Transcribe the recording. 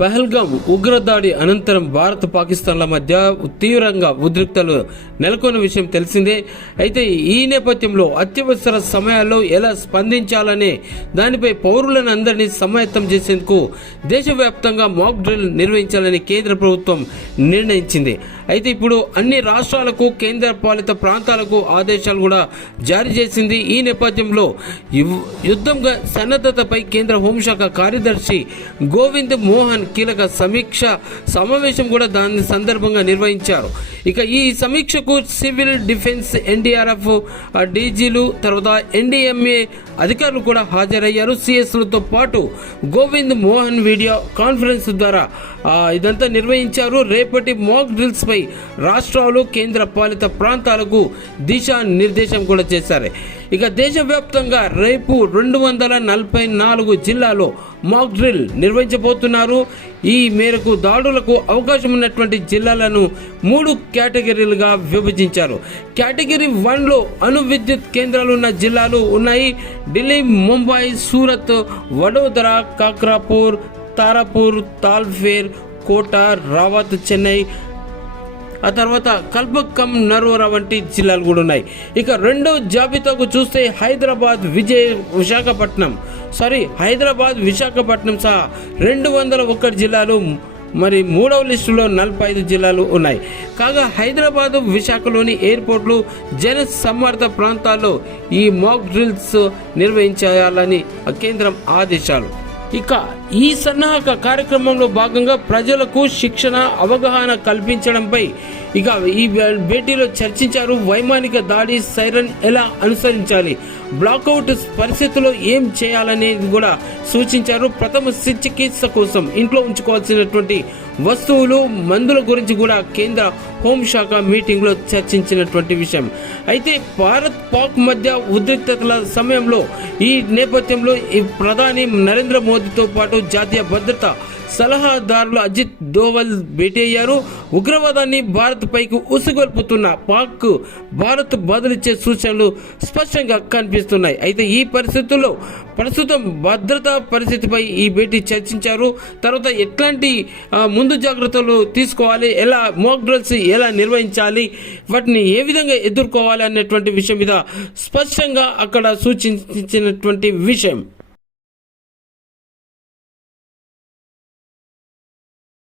పహల్గామ్ ఉగ్రదాడి అనంతరం భారత్ పాకిస్తాన్ల మధ్య తీవ్రంగా ఉద్రిక్తలు నెలకొన్న విషయం తెలిసిందే. అయితే ఈ నేపథ్యంలో అత్యవసర సమయాల్లో ఎలా స్పందించాలనే దానిపై పౌరులను అందరినీ సమాయత్తం చేసేందుకు దేశవ్యాప్తంగా మాక్ డ్రిల్ నిర్వహించాలని కేంద్ర ప్రభుత్వం నిర్ణయించింది. అయితే ఇప్పుడు అన్ని రాష్ట్రాలకు కేంద్ర పాలిత ప్రాంతాలకు ఆదేశాలు కూడా జారీ చేసింది. ఈ నేపథ్యంలో యుద్ధంగా సన్నద్ధతపై కేంద్ర హోంశాఖ కార్యదర్శి గోవింద్ మోహన్ కీలక సమీక్ష సమావేశం కూడా దాని సందర్భంగా నిర్వహించారు. ఇక ఈ సమీక్షకు సివిల్ డిఫెన్స్, ఎన్డీఆర్ఎఫ్ డీజీలు, తర్వాత ఎన్డీఎంఏ అధికారులు కూడా హాజరయ్యారు. సిఎస్లతో పాటు గోవింద్ మోహన్ వీడియో కాన్ఫరెన్స్ ద్వారా ఇదంతా నిర్వహించారు. రేపటి మాక్ డ్రిల్స్ పై రాష్ట్రాలు, కేంద్ర పాలిత ప్రాంతాలకు దిశా నిర్దేశం కూడా చేశారు. ఇక దేశవ్యాప్తంగా రేపు 244 జిల్లాలో మాక్ డ్రిల్ నిర్వహించబోతున్నారు. ఈ మేరకు దాడులకు అవకాశం ఉన్నటువంటి జిల్లాలను 3 కేటగిరీలుగా విభజించారు. కేటగిరీ 1లో అణు విద్యుత్ కేంద్రాలు ఉన్న జిల్లాలు ఉన్నాయి. ఢిల్లీ, ముంబై, సూరత్, వడోదర, కాక్రాపూర్, తారాపూర్, తాల్ఫేర్, కోటా, రావత్, చెన్నై, ఆ తర్వాత కల్పక్కం, నరోరా వంటి జిల్లాలు కూడా ఉన్నాయి. ఇక రెండో జాబితాకు చూస్తే హైదరాబాద్, విశాఖపట్నం సహా 201 జిల్లాలు, మరి మూడవ లిస్టులో 45 జిల్లాలు ఉన్నాయి. కాగా హైదరాబాద్, విశాఖలోని ఎయిర్పోర్ట్లు, జన సమ్మర్ద ప్రాంతాల్లో ఈ మాక్ డ్రిల్స్ నిర్వహించాలని కేంద్రం ఆదేశాలు. ఇక ఈ సన్నాహక కార్యక్రమంలో భాగంగా ప్రజలకు శిక్షణ, అవగాహన కల్పించడంపై ఇక ఈ భేటీలో చర్చించారు. వైమానిక దాడి సైరన్ ఎలా అనుసరించాలి, బ్లాక్అవుట్ పరిస్థితుల్లో ఏం చేయాలనేది కూడా సూచించారు. ప్రథమ చికిత్స కోసం ఇంట్లో ఉంచుకోవాల్సినటువంటి వస్తువులు, మందుల గురించి కూడా కేంద్ర హోంశాఖ మీటింగ్లో చర్చించినటువంటి విషయం. అయితే భారత్ పాక్ మధ్య ఉద్రిక్తతల సమయంలో ఈ నేపథ్యంలో ఈ ప్రధాని నరేంద్ర మోదీతో పాటు జాతీయ భద్రతా సలహాదారులు అజిత్ దోవల్ భేటీ అయ్యారు. ఉగ్రవాదాన్ని భారత్ పైకి ఉసిగొల్పుతున్న పాక్ భారత్ బదులిచ్చే సూచనలు స్పష్టంగా కనిపిస్తున్నాయి. అయితే ఈ పరిస్థితుల్లో ప్రస్తుతం భద్రతా పరిస్థితిపై ఈ భేటీ చర్చించారు. తర్వాత ఎట్లాంటి ముందు జాగ్రత్తలు తీసుకోవాలి, ఎలా మాక్ డ్రిల్స్ ఎలా నిర్వహించాలి, వాటిని ఏ విధంగా ఎదుర్కోవాలి అనేటువంటి విషయం మీద స్పష్టంగా అక్కడ సూచించినటువంటి విషయం.